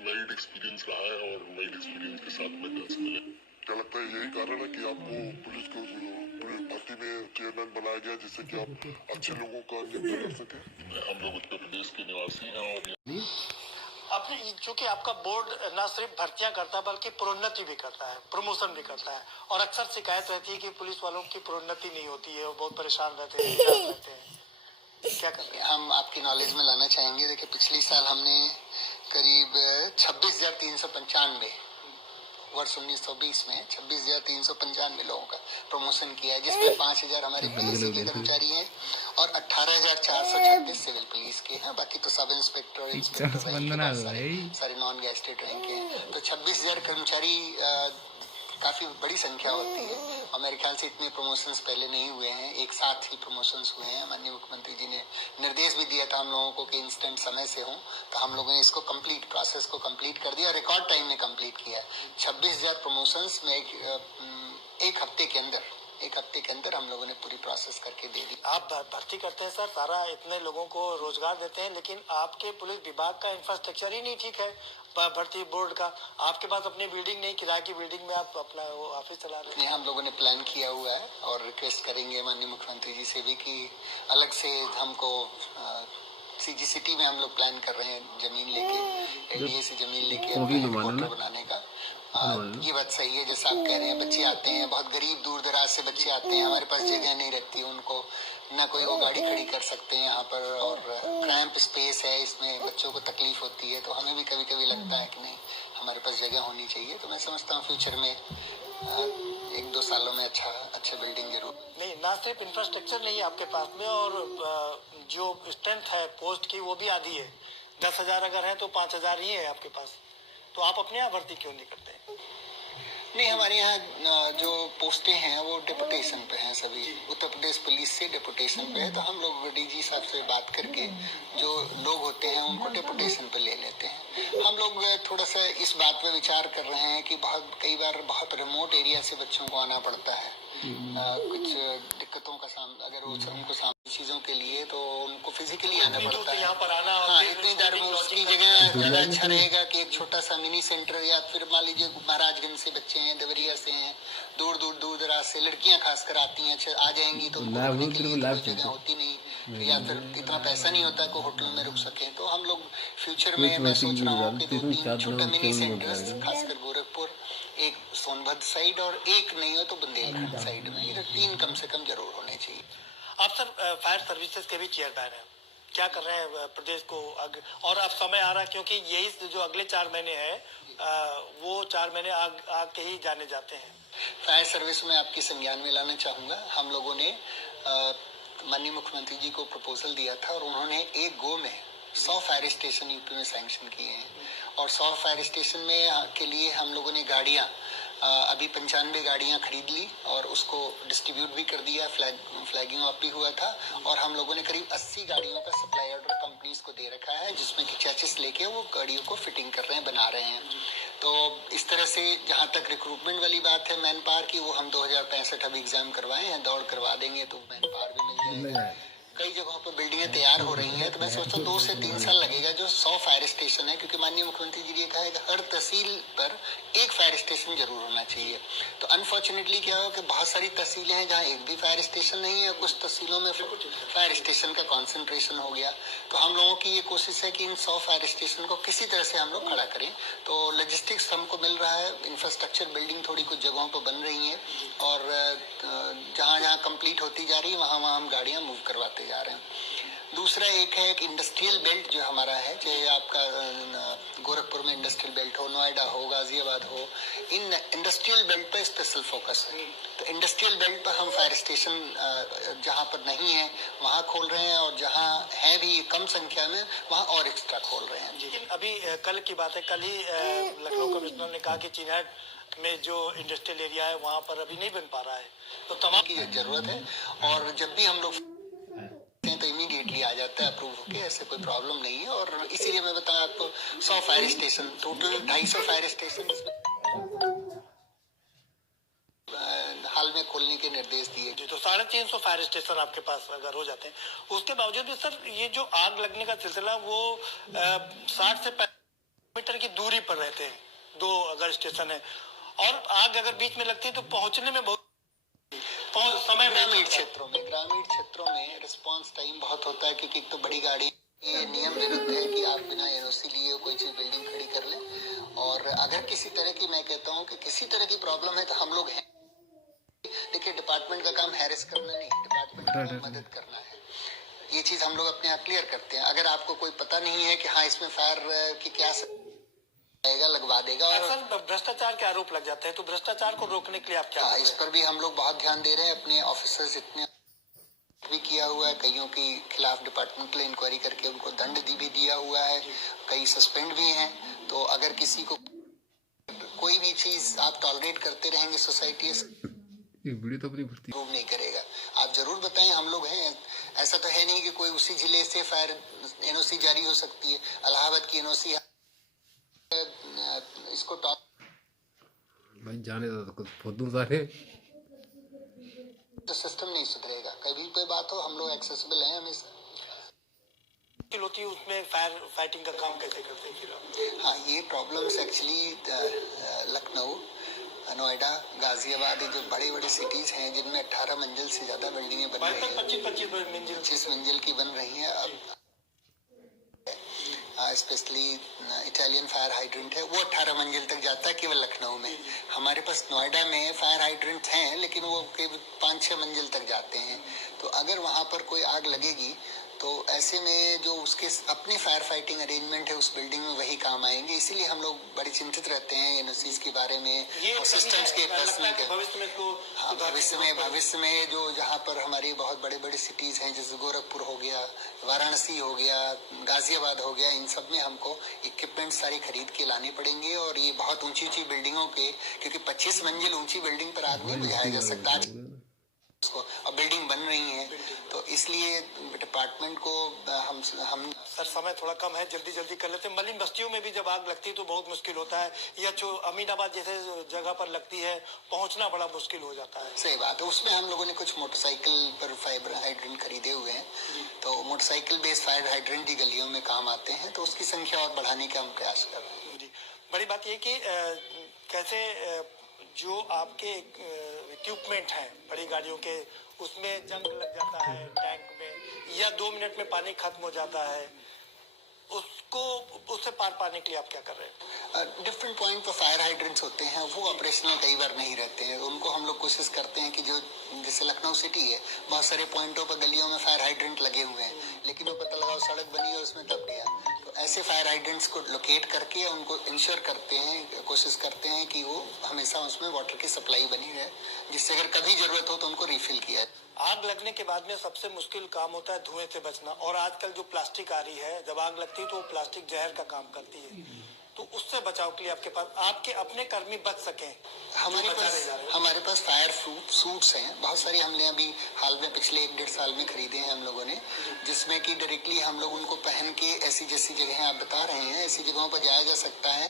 Wide experience रहा है और वाइड एक्सपीरियंस के साथ में गर्ल्स मिले। क्या लगता है यही कारण है कि आपको पुलिस को भर्ती में चेयरमैन बनाया गया, जिससे कि आप अच्छे लोगों का नियुक्त कर सके? हम लोग उत्तर प्रदेश के निवासी हैं और आपने चूंकि आपका बोर्ड न सिर्फ भर्तियां करता है बल्कि प्रोन्नति भी करता है, प्रमोशन भी करता है, और अक्सर शिकायत रहती है कि पुलिस वालों की प्रोन्नति नहीं होती है, वो बहुत परेशान रहते हैं, रहते हैं। क्या करते हैं? हम आपकी नॉलेज में लाना चाहेंगे। देखिए, पिछली साल हमने करीब 26,395 वर्ष 1920 में 26,395 लोगों का प्रमोशन किया है, जिसमें 5,000 हमारे पीएससी के कर्मचारी हैं और 18,436 सिविल पुलिस के हैं। बाकी तो सब इंस्पेक्टर सारे नॉन गैजेटेड रैंक के हैं। तो 26,000 कर्मचारी काफी बड़ी संख्या होती है, और मेरे ख्याल से इतने प्रमोशंस पहले नहीं हुए हैं, एक साथ ही प्रमोशंस हुए हैं। माननीय मुख्यमंत्री जी ने निर्देश भी दिया था हम लोगों को कि इंस्टेंट समय से हो, तो हम लोगों ने इसको कंप्लीट प्रोसेस को कंप्लीट कर दिया, रिकॉर्ड टाइम में कंप्लीट किया। 26,000 प्रमोशंस में एक हफ्ते के अंदर हम लोगों ने पूरी प्रोसेस करके दे दी। आप भर्ती करते हैं सर, सारा इतने लोगों को रोजगार देते हैं, लेकिन आपके पुलिस विभाग का इंफ्रास्ट्रक्चर ही नहीं ठीक है, भर्ती बोर्ड का। आपके पास अपनी बिल्डिंग नहीं, किराए की बिल्डिंग में आप अपना वो ऑफिस चला रहे हैं। हम लोगों ने प्लान किया हुआ है और रिक्वेस्ट करेंगे माननीय मुख्यमंत्री जी से भी कि अलग से हमको सीजीसीटी में हम लोग प्लान कर रहे हैं जमीन लेके, एनडीए से जमीन लेके हेडक्वार्टर बनाने का। ये बात सही है जैसा आप कह रहे हैं, बच्चे आते हैं, बहुत गरीब दूर दराज से बच्चे आते हैं, हमारे पास जगह नहीं रहती उनको, ना कोई वो गाड़ी खड़ी कर सकते हैं यहाँ पर, और क्रैम्प स्पेस है, इसमें बच्चों को तकलीफ होती है। तो हमें भी कभी कभी लगता है कि नहीं, हमारे पास जगह होनी चाहिए। तो मैं समझता हूँ फ्यूचर में 1-2 सालों में अच्छा बिल्डिंग जरूर। नहीं, ना सिर्फ इंफ्रास्ट्रक्चर नहीं है आपके पास में, और जो स्ट्रेंथ है पोस्ट की वो भी आधी है। 10,000 अगर है तो 5,000 ही है आपके पास, तो आप अपने यहाँ भर्ती क्यों नहीं करते? नहीं, हमारे यहाँ जो पोस्टें हैं वो डेपुटेशन पे हैं सभी, उत्तर प्रदेश पुलिस से डेपुटेशन पे है। तो हम लोग डीजी साहब से बात करके जो लोग होते हैं उनको डेपुटेशन पे ले लेते हैं। हम लोग थोड़ा सा इस बात पे विचार कर रहे हैं कि कई बार बहुत रिमोट एरिया से बच्चों को आना पड़ता है, कुछ दिक्कतों का सामना, अगर उनको सामने चीजों के लिए, तो उनको फिजिकली आना पड़ता है। यहाँ पर आना, हाँ, इतनी देर में उसकी जगह ज्यादा अच्छा रहेगा कि एक छोटा सा मिनी सेंटर, या फिर मान लीजिए महाराजगंज से बच्चे हैं, देवरिया से हैं, दूर दराज से लड़कियां खासकर आती हैं, अच्छा आ जाएंगी तो जगह होती नहीं, या फिर इतना पैसा नहीं होता कि होटलों में रुक सके। तो हम लोग फ्यूचर में मैं सोच रहा हूँ कि 2-3 छोटा मिनी सेंटर्स, खासकर गोरखपुर, एक सोनभद्र साइड और एक नहीं हो तो बुंदेलखंड साइड में, इधर 3 कम से कम जरूर होने चाहिए। आप सर फायर सर्विसेज के भी चेयरमैन हैं, क्या कर रहे हैं प्रदेश को और अब समय आ रहा है, क्योंकि यही जो अगले 4 महीने हैं वो 4 महीने आग के ही जाने जाते हैं। फायर सर्विस में आपकी संज्ञान में लाना चाहूँगा, हम लोगों ने माननीय मुख्यमंत्री जी को प्रपोजल दिया था और उन्होंने एक गो में 100 फायर स्टेशन यूपी में सैंक्शन किए हैं, और 100 फायर स्टेशन में के लिए हम लोगों ने गाड़ियाँ अभी 95 गाड़ियाँ खरीद ली और उसको डिस्ट्रीब्यूट भी कर दिया, फ्लैगिंग ऑफ भी हुआ था, और हम लोगों ने करीब 80 गाड़ियों का सप्लाई ऑर्डर कंपनीज को दे रखा है, जिसमें कि चैसिस लेके वो गाड़ियों को फिटिंग कर रहे हैं, बना रहे हैं। तो इस तरह से जहाँ तक रिक्रूटमेंट वाली बात है मैन पावर की, वो हम 2065 अभी एग्जाम करवाए हैं, दौड़ करवा देंगे तो मैन पावर भी मिल जाएगा। कई जगहों पर बिल्डिंगें तैयार हो रही हैं, तो मैं सोचता हूँ 2 से 3 साल लगेगा जो 100 फायर स्टेशन है, क्योंकि माननीय मुख्यमंत्री जी ने कहा है कि हर तहसील पर एक फायर स्टेशन जरूर होना चाहिए। तो अनफॉर्चुनेटली क्या हो कि बहुत सारी तहसीलें हैं जहाँ एक भी फायर स्टेशन नहीं है, कुछ तहसीलों में फायर स्टेशन का कॉन्सेंट्रेशन हो गया। तो हम लोगों की ये कोशिश है कि इन 100 फायर स्टेशन को किसी तरह से हम लोग खड़ा करें। तो लॉजिस्टिक्स हमको मिल रहा है, इंफ्रास्ट्रक्चर बिल्डिंग थोड़ी कुछ जगहों पर बन रही है, और जहाँ जहाँ कंप्लीट होती जा रही है वहाँ वहाँ हम गाड़ियाँ मूव करवाते जा रहे हैं। दूसरा एक है एक इंडस्ट्रियल बेल्ट जो हमारा है, चाहे आपका गोरखपुर में इंडस्ट्रियल बेल्ट हो, नोएडा हो, गाजियाबाद हो, इन इंडस्ट्रियल बेल्ट पर स्पेशल फोकस है। तो इंडस्ट्रियल बेल्ट पर हम फायर स्टेशन जहाँ पर नहीं है वहाँ खोल रहे हैं, और जहाँ है भी कम संख्या में वहाँ और एक्स्ट्रा खोल रहे हैं। जी, अभी कल की बात है, कल ही लखनऊ कमिश्नर ने कहा कि चिन्हट में जो इंडस्ट्रियल एरिया है वहाँ पर अभी नहीं बन पा रहा है, तो तमाम की जरूरत है, और जब भी हम लोग तो इमीडिएटली आ जाता है अप्रूव होके, ऐसे कोई प्रॉब्लम नहीं है। और इसीलिए मैं बताऊं आपको 100 fire station, total 250 fire station हाल में खोलने के निर्देश दिए। तो 350 फायर स्टेशन आपके पास अगर हो जाते हैं, उसके बावजूद भी सर ये जो आग लगने का सिलसिला वो 60 से मीटर की दूरी पर रहते हैं, 2 अगर स्टेशन है, और आग अगर बीच में लगती है तो पहुंचने में बहुत समय ग्रामीण क्षेत्रों में रिस्पांस टाइम बहुत होता है, क्योंकि एक तो बड़ी गाड़ी, ये नियम विरुद्ध है कि आप बिना एनओसी लिए कोई चीज बिल्डिंग खड़ी कर लें। और अगर किसी तरह की, मैं कहता हूं कि किसी तरह की प्रॉब्लम है तो हम लोग हैं। देखिए, डिपार्टमेंट का काम हैरेस करना नहीं, डिपार्टमेंट का काम मदद करना है। ये चीज हम लोग अपने आप क्लियर करते हैं। अगर आपको कोई पता नहीं है कि हाँ इसमें फायर की क्या आएगा, लगवा देगा। और अक्सर भ्रष्टाचार के आरोप लग जाते हैं, तो भ्रष्टाचार को रोकने के लिए आप क्या? इस पर भी हम लोग बहुत ध्यान दे रहे हैं। अपने ऑफिसर्स इतने भी किया हुआ है, कईयों के खिलाफ डिपार्टमेंटल इंक्वायरी करके उनको दंड भी दिया हुआ है, कई सस्पेंड भी हैं। तो अगर किसी को कोई भी चीज आप टॉलरेट करते रहेंगे, सोसाइटी वीडियो तो अपनी भर्ती प्रूव नहीं करेगा। आप जरूर बताएं, हम लोग हैं। ऐसा तो है नहीं कि कोई उसी जिले से फायर एनओसी जारी हो सकती है। इलाहाबाद की एनओसी इसको भाई जाने तो कुछ फुद्दू सारे, तो सिस्टम नहीं सुधरेगा। कभी कोई बात हो, हम लोग एक्सेसिबल हैं हमेशा। होती है उसमें फायर फाइटिंग का काम कैसे करते हैं? हाँ, ये प्रॉब्लम्स एक्चुअली लखनऊ, नोएडा, गाजियाबाद, ये जो बड़े बड़े सिटीज हैं जिनमें 18 मंजिल से ज्यादा बिल्डिंगें बन रही हैं, 25 मंजिल की बन रही हैं। अब स्पेशली इटालियन फायर हाइड्रेंट है, वो 18 मंजिल तक जाता है केवल लखनऊ में। हमारे पास नोएडा में फायर हाइड्रेंट हैं, लेकिन वो केवल 5-6 मंजिल तक जाते हैं। तो अगर वहां पर कोई आग लगेगी तो ऐसे में जो उसके अपने फायर फाइटिंग अरेंजमेंट है उस बिल्डिंग में, वही काम आएंगे। इसीलिए हम लोग बड़े चिंतित रहते हैं एनओसीज के बारे में और सिस्टम्स के पर्सनल के। भविष्य में जो जहाँ पर हमारी बहुत बड़े बड़े सिटीज हैं, जैसे गोरखपुर हो गया, वाराणसी हो गया, गाजियाबाद हो गया, इन सब में हमको इक्विपमेंट सारी खरीद के लाने पड़ेंगे। और ये बहुत ऊंची ऊंची बिल्डिंगों के, क्योंकि 25 मंजिल ऊंची बिल्डिंग पर आग नहीं बुझाया जा सकता उसको, अब बिल्डिंग बन रही है। तो इसलिए डिपार्टमेंट को हम सर, समय थोड़ा कम है, जल्दी कर लेते हैं। मलिन बस्तियों में भी जब आग लगती है तो बहुत मुश्किल होता है, या जो अमीनाबाद जैसे जगह पर लगती है पहुंचना बड़ा मुश्किल हो जाता है। सही बात है। उसमें हम लोगों ने कुछ मोटरसाइकिल पर फायर हाइड्रेंट खरीदे हुए हैं, तो मोटरसाइकिल बेस्ड फायर हाइड्रेंट ही गलियों में काम आते हैं, तो उसकी संख्या और बढ़ाने का हम प्रयास कर रहे हैं। जी, बड़ी बात यह कि कैसे जो आपके इक्विपमेंट हैं बड़ी गाड़ियों के, उसमें जंग लग जाता है टैंक में, या 2 मिनट में पानी खत्म हो जाता है, उससे पार पाने के लिए आप क्या कर रहे हैं? डिफरेंट पॉइंट पर फायर हाइड्रेंट्स होते हैं, वो ऑपरेशनल कई बार नहीं रहते हैं। उनको हम लोग कोशिश करते हैं कि जो जैसे लखनऊ सिटी है, बहुत सारे पॉइंटों पर गलियों में फायर हाइड्रेंट लगे हुए हैं, लेकिन वो पता लगाओ सड़क बनी है उसमें दब गया। तो ऐसे फायर हाइड्रेंट्स को लोकेट करके उनको इंश्योर करते हैं, कोशिश करते हैं कि वो हमेशा उसमें वाटर की सप्लाई बनी रहे, जिससे अगर कभी जरूरत हो तो उनको रिफिल किया। आग लगने के बाद में सबसे मुश्किल काम होता है धुएं से बचना, और आजकल जो प्लास्टिक आ रही है, जब आग लगती है तो वो प्लास्टिक जहर का काम करती है, तो उससे बचाव के लिए आपके पास, आपके अपने कर्मी बच सकें, हमारे पास फायर सूट्स हैं बहुत सारी। हमने अभी हाल में पिछले 1-1.5 साल में खरीदे हैं हम लोगों ने, जिसमें कि डायरेक्टली हम लोग उनको पहन के ऐसी जैसी जगह आप बता रहे हैं, ऐसी जगहों पर जाया जा सकता है।